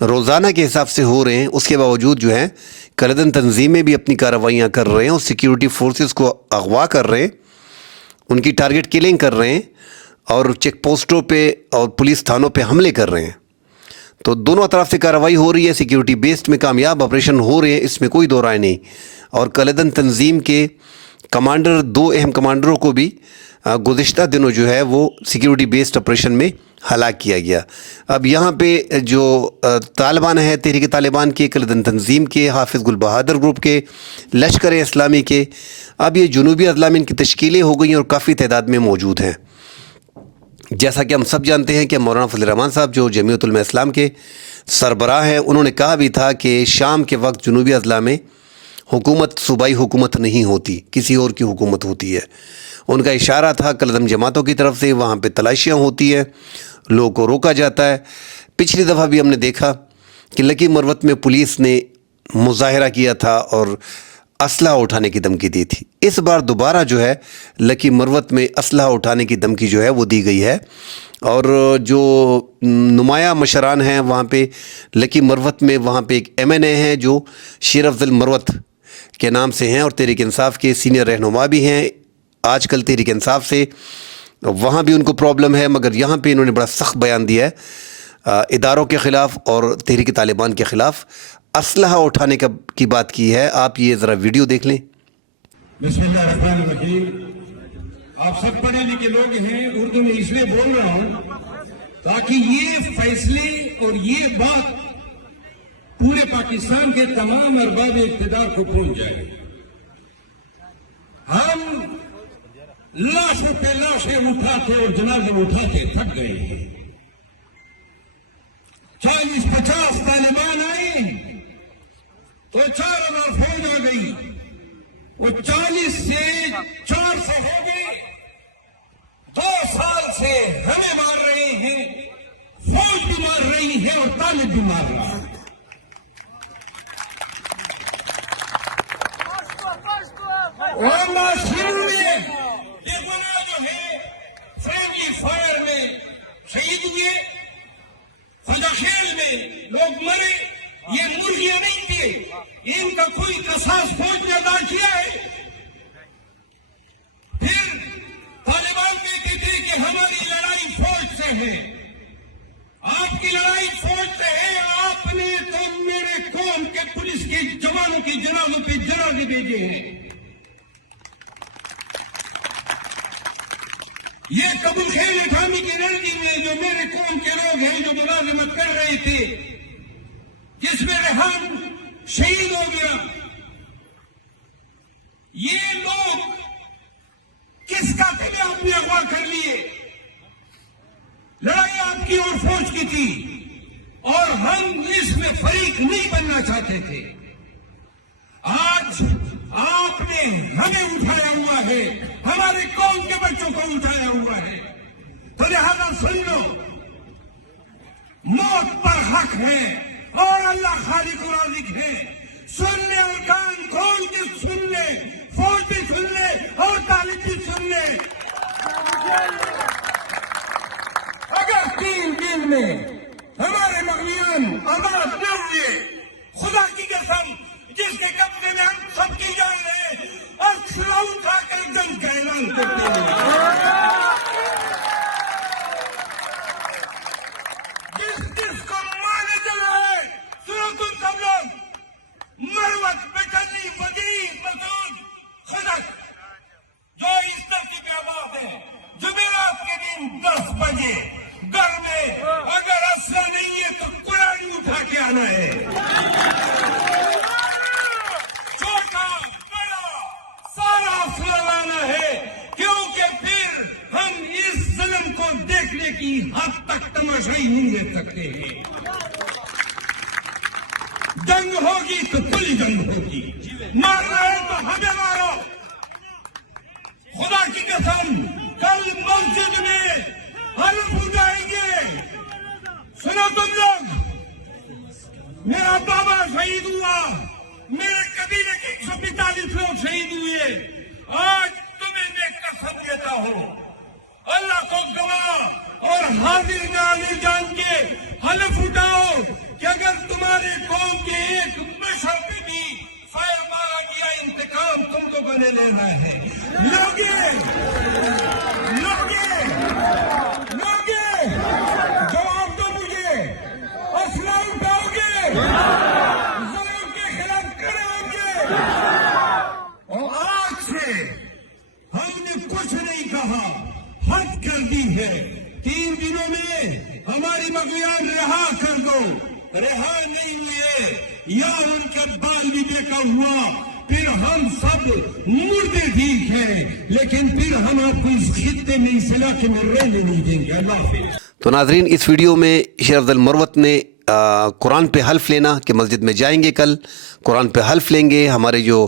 روزانہ کے حساب سے ہو رہے ہیں، اس کے باوجود جو ہے کلدن تنظیمیں بھی اپنی کارروائیاں کر رہے ہیں اور سیکیورٹی فورسز کو اغوا کر رہے ہیں، ان کی ٹارگٹ کلنگ کر رہے ہیں اور چیک پوسٹوں پہ اور پولیس تھانوں پہ حملے کر رہے ہیں. تو دونوں اطراف سے کارروائی ہو رہی ہے، سیکیورٹی بیسڈ میں کامیاب آپریشن ہو رہے ہیں، اس میں کوئی دو رائے نہیں. اور کلدن تنظیم کے کمانڈر، 2 اہم کمانڈروں کو بھی گزشتہ دنوں جو ہے وہ سیکیورٹی بیسڈ آپریشن میں ہلاک کیا گیا. اب یہاں پہ جو طالبان ہیں، تحریک طالبان کے، کلدن تنظیم کے، حافظ گل بہادر گروپ کے، لشکر اسلامی کے، اب یہ جنوبی اضلاع میں ان کی تشکیلیں ہو گئی ہیں اور کافی تعداد میں موجود ہیں. جیسا کہ ہم سب جانتے ہیں کہ مولانا فضل الرحمان صاحب جو جمعیت علماء اسلام کے سربراہ ہیں، انہوں نے کہا بھی تھا کہ شام کے وقت جنوبی اضلاع میں حکومت، صوبائی حکومت نہیں ہوتی، کسی اور کی حکومت ہوتی ہے. ان کا اشارہ تھا کلدم جماعتوں کی طرف سے، وہاں پہ تلاشیاں ہوتی ہیں، لوگوں کو روکا جاتا ہے. پچھلی دفعہ بھی ہم نے دیکھا کہ لکی مروت میں پولیس نے مظاہرہ کیا تھا اور اسلحہ اٹھانے کی دھمکی دی تھی. اس بار دوبارہ جو ہے لکی مروت میں اسلحہ اٹھانے کی دھمکی جو ہے وہ دی گئی ہے. اور جو نمایاں مشران ہیں وہاں پہ لکی مروت میں، وہاں پہ ایک MNA ہیں جو شیر افضل مروت کے نام سے ہیں اور تحریک انصاف کے سینئر رہنما بھی ہیں آج کل تحریک انصاف سے. وہاں بھی ان کو پرابلم ہے، مگر یہاں پہ انہوں نے بڑا سخت بیان دیا ہے اداروں کے خلاف اور تحریک طالبان کے خلاف، اسلحہ اٹھانے کی بات کی ہے. آپ یہ ذرا ویڈیو دیکھ لیں. بسم اللہ الرحمن الرحیم. آپ سب پڑھے لکھے لوگ ہیں، اردو میں اس لیے بول رہا ہوں تاکہ یہ فیصلے اور یہ بات پورے پاکستان کے تمام ارباب اقتدار کو پہنچ جائے. ہم لاشوں پہ لاشیں اٹھاتے اور جنازے اٹھاتے تھک گئے ہیں. 40-50 طالبان آئے تو 4000 فوج آ گئی، وہ 40 سے 400 ہو گئی. 2 سال سے ہمیں مار رہے ہیں، فوج بھی مار رہی ہے اور طالب بھی مار رہا ہے. شروع میں یہ گناہ جو ہے فرینڈلی فائر میں شہید ہوئے، خدا خیل میں لوگ مرے. یہ مرغیاں نہیں تھے، ان کا کوئی قصاص فوج نے ادا کیا ہے. پھر طالبان کہتے تھے کہ ہماری لڑائی فوج سے ہے. آپ کی لڑائی فوج سے ہے، آپ نے تو میرے قوم کے پولیس کے جوانوں کی جنازوں پہ جنازے بھیجے ہیں. یہ قبول خیل اٹھامی کی لڑکی میں جو میرے قوم کے لوگ ہیں جو ملازمت کر رہے تھے، جس میں ریحان شہید ہو گیا، یہ لوگ کس کا تھے آپ نے اغوا کر لیے. لڑائی آپ کی اور فوج کی تھی اور ہم اس میں فریق نہیں بننا چاہتے تھے. آج آپ نے ہمیں اٹھایا ہوا ہے، ہمارے قوم کے بچوں کو اٹھایا ہوا ہے. تو لہذا سن لو، موت پر حق ہے اور اللہ خالق و رازق ہے. سن لے اور کان کھول کے سن لے، فوج بھی سن لے اور طالب بھی سن لے. اگر 3 دن میں ہمارے مغلیان آباد نہ ہوئے، خدا کی قسم جس کے قبضے میں ہم سب کی جان ہے، اسلحہ اٹھا کر جنگ کا اعلان کرتے ہیں. جس کو مانے چلا ہے، سنو تم سب لوگ، مروت بچنی وزیر مسعود خدک جو اس دفعے کے آباد ہے، جمعرات کے دن 10 بجے گھر میں اگر اسلحہ نہیں ہے تو قرآن اٹھا کے آنا ہے. چھوٹا بڑا سارا اسلحہ لانا ہے، کیونکہ پھر ہم اس ظلم کو دیکھنے کی حد تک تماشائی نہیں لے سکتے ہیں. جنگ ہوگی تو کھلی جنگ ہوگی، مارنا ہے تو ہمیں مارو. خدا کی قسم کل مسجد میں حلف اٹھائیں گے. سنو تم لوگ، میرا بابا شہید ہوا، میرے قبیلے کے 145 لوگ شہید ہوئے. آج تمہیں میں قسم دیتا ہوں، اللہ کو گواہ اور حاضر ناظر جان کے حلف اٹھاؤ کہ اگر تمہارے قوم کے ایک بشر پہ بھی فائر مارا گیا انتقام تم لوگوں نے لینا ہے. لوگے جواب دو مجھے. اسلحہ اٹھاؤ گے, ظلم کے خلاف کھڑے ہوں گے. اور آج سے ہم نے کچھ نہیں کہا, حد کر دی ہے. 3 دنوں میں ہماری مغویان رہا کر دو. رہا نہیں ہوئے یا ان کا بال بھی دیکھا ہوا پھر ہم سب مردے ٹھیک ہیں, لیکن پھر ہم آپ کو اس خطے میں اس علاقے میں رہنے نہیں دیں گے. اللہ حافظ. تو ناظرین, اس ویڈیو میں شیخ افضل مروت نے قرآن پہ حلف لینا کہ مسجد میں جائیں گے, کل قرآن پہ حلف لیں گے. ہمارے جو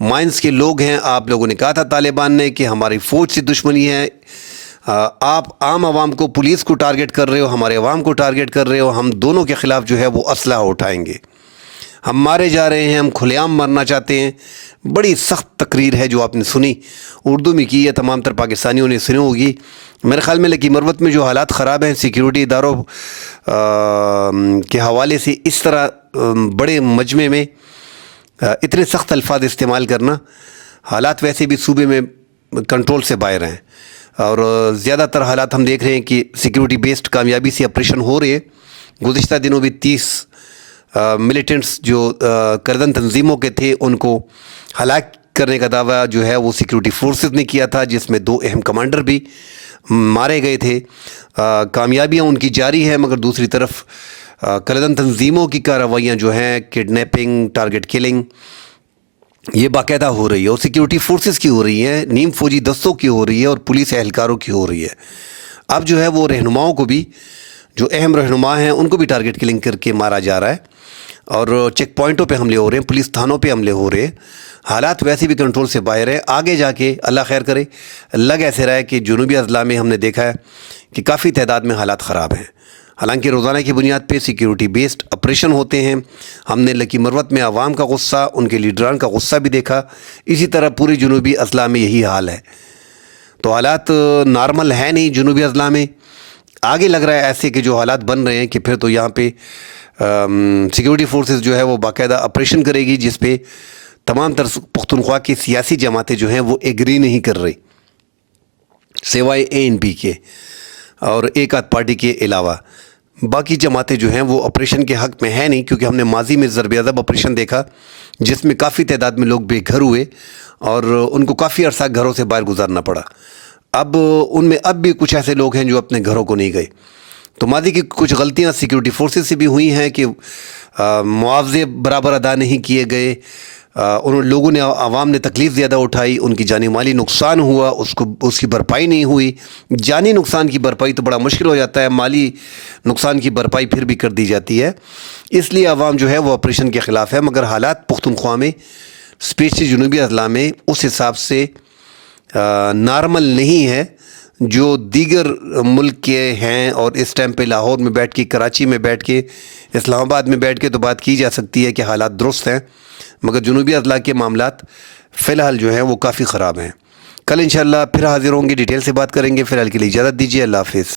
مائنس کے لوگ ہیں, آپ لوگوں نے کہا تھا طالبان نے کہ ہماری فوج سے دشمنی ہے, آپ عام عوام کو, پولیس کو ٹارگٹ کر رہے ہو, ہمارے عوام کو ٹارگٹ کر رہے ہو. ہم دونوں کے خلاف جو ہے وہ اسلحہ اٹھائیں گے. ہم مارے جا رہے ہیں, ہم کھلے عام مرنا چاہتے ہیں. بڑی سخت تقریر ہے جو آپ نے سنی, اردو میں کی ہے, تمام تر پاکستانیوں نے سنی ہوگی. میرے خیال میں لکی مروت میں جو حالات خراب ہیں سیکیورٹی اداروں کے حوالے سے, اس طرح بڑے مجمع میں اتنے سخت الفاظ استعمال کرنا, حالات ویسے بھی صوبے میں کنٹرول سے باہر ہیں. اور زیادہ تر حالات ہم دیکھ رہے ہیں کہ سیکیورٹی بیسڈ کامیابی سے آپریشن ہو رہے ہیں. گزشتہ دنوں بھی 30 ملیٹنٹس جو کردن تنظیموں کے تھے ان کو ہلاک کرنے کا دعویٰ جو ہے وہ سیکیورٹی فورسز نے کیا تھا, جس میں 2 اہم کمانڈر بھی مارے گئے تھے. کامیابیاں ان کی جاری ہیں, مگر دوسری طرف کردن تنظیموں کی کارروائیاں جو ہیں, کڈنیپنگ, ٹارگٹ کلنگ, یہ باقاعدہ ہو رہی ہے. اور سیکیورٹی فورسز کی ہو رہی ہیں, نیم فوجی دستوں کی ہو رہی ہے, اور پولیس اہلکاروں کی ہو رہی ہے. اب جو ہے وہ رہنماؤں کو بھی, جو اہم رہنما ہیں ان کو بھی ٹارگٹ کلنگ کر کے مارا جا رہا ہے. اور چیک پوائنٹوں پہ حملے ہو رہے ہیں, پولیس تھانوں پہ حملے ہو رہے ہیں. حالات ویسے بھی کنٹرول سے باہر ہیں. آگے جا کے اللہ خیر کرے, لگ ایسے رہا ہے کہ جنوبی اضلاع میں ہم نے دیکھا ہے کہ کافی تعداد میں حالات خراب ہیں. حالانکہ روزانہ کی بنیاد پہ سیکیورٹی بیسڈ آپریشن ہوتے ہیں. ہم نے لکی مروت میں عوام کا غصہ, ان کے لیڈران کا غصہ بھی دیکھا. اسی طرح پوری جنوبی اضلاع میں یہی حال ہے. تو حالات نارمل ہیں نہیں جنوبی اضلاع میں. آگے لگ رہا ہے ایسے کہ جو حالات بن رہے ہیں کہ پھر تو یہاں پہ سیکیورٹی فورسز جو ہے وہ باقاعدہ آپریشن کرے گی, جس پہ تمام تر پختونخوا کی سیاسی جماعتیں جو ہیں وہ ایگری نہیں کر رہی, سوائے ANP کے اور ایک آدھ پارٹی کے علاوہ. باقی جماعتیں جو ہیں وہ آپریشن کے حق میں ہیں نہیں, کیونکہ ہم نے ماضی میں ضرب عضب آپریشن دیکھا جس میں کافی تعداد میں لوگ بے گھر ہوئے اور ان کو کافی عرصہ گھروں سے باہر گزارنا پڑا. اب ان میں اب بھی کچھ ایسے لوگ ہیں جو اپنے گھروں کو نہیں گئے. تو ماضی کی کچھ غلطیاں سیکیورٹی فورسز سے بھی ہوئی ہیں کہ معاوضے برابر ادا نہیں کیے گئے, ان لوگوں نے, عوام نے تکلیف زیادہ اٹھائی, ان کی جانی مالی نقصان ہوا, اس کی بھرپائی نہیں ہوئی. جانی نقصان کی بھرپائی تو بڑا مشکل ہو جاتا ہے, مالی نقصان کی بھرپائی پھر بھی کر دی جاتی ہے. اس لیے عوام جو ہے وہ آپریشن کے خلاف ہے. مگر حالات پختونخوا میں, اسپیشلی جنوبی اضلاع میں, اس حساب سے نارمل نہیں ہے جو دیگر ملک کے ہیں. اور اس ٹائم پہ لاہور میں بیٹھ کے, کراچی میں بیٹھ کے, اسلام آباد میں بیٹھ کے تو بات کی جا سکتی ہے کہ حالات درست ہیں, مگر جنوبی اضلاع کے معاملات فی الحال جو ہیں وہ کافی خراب ہیں. کل انشاءاللہ پھر حاضر ہوں گے, ڈیٹیل سے بات کریں گے. فی الحال کے لیے اجازت دیجیے. اللہ حافظ.